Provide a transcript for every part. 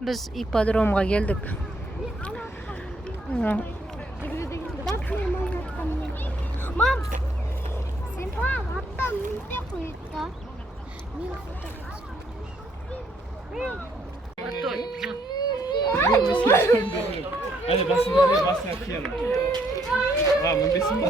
Biz ipodромga keldik. Мам, sen hatta mute qo'yibdi. Hadi basın oraya basın atayım. Ha, mümkün mü?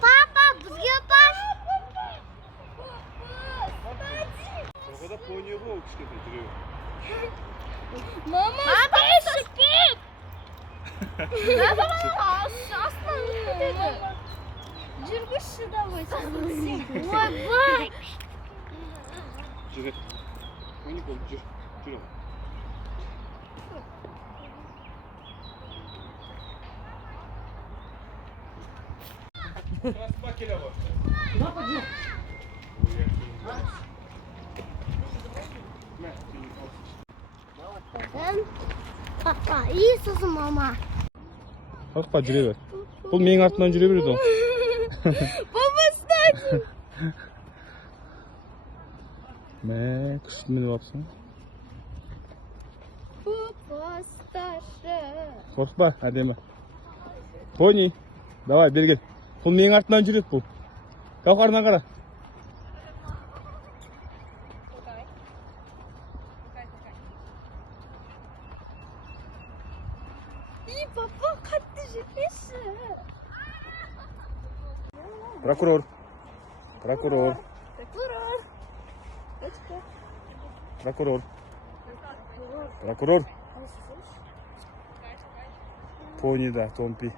Papa, bizga pas. O kadar oynuyor bu işte duruyor. Mama, skip. Жүргізші давай. Ой, бай. Жүр. Oyunu koy, жүр. Жүр. Bakile var. Ne yapacağım? Papa, iyisin mama. Kalkma жүре бер. Бұл менің артымнан жүре береді ол. Baba старший. Мә, күшті мініп алыпсың. Папа старший. Қорқпа, әдемі. Пони, давай бері кел. Бұл менің артымнан жүреді бұл. Қауқарынан қара. И папа қатты жетеші. Прокурор. Прокурор. Прокурор. Прокурор. Пони, да, Томпи.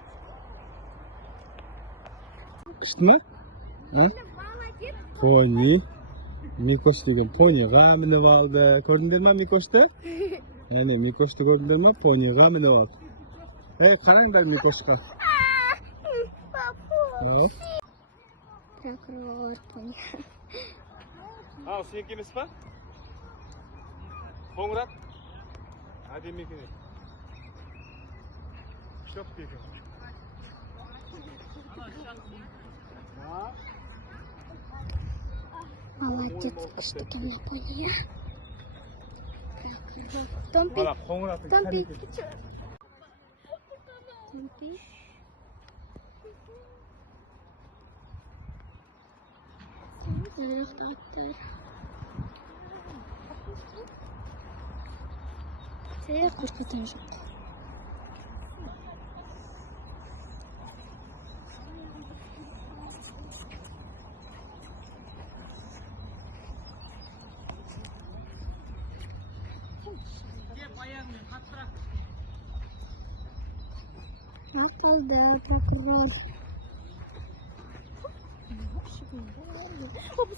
Күшті ма? Пони. Микош деген пониға мініп алды. Көрдіңдер ма Микошты? Әне, Микошты көрдіңдер ма? Пониға мініп алды. Ей, қараңдар Микошқа. Прокурор пони. Ал, сенікі емес па? Қоңырат? Әдемі екен. Шоқ екен. Молодец, что там не пони. Томпи. Бала, қоңыраттың Томпи. кәнекі. Томпи. Saya korkutan жоқ. Апалды прокурор.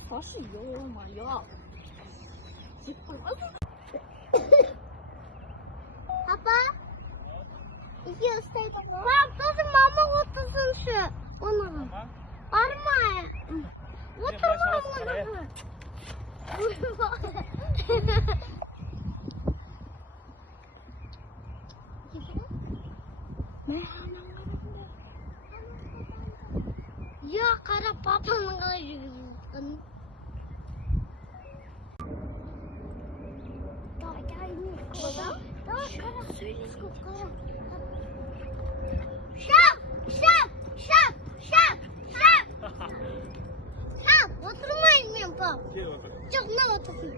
Папа, ё-моё. Папа, иди стой. Пап, тоже мама отырсыншы. Оны. Бармай. Отырма оны. Ya, қара папаның қалай жүргізіп жатқанын. Давай, давай, қара. Шап, шап, шап, шап, шап. Шап, отырмайын мен, пап. Кел отыр. Жоқ, мына отырсын.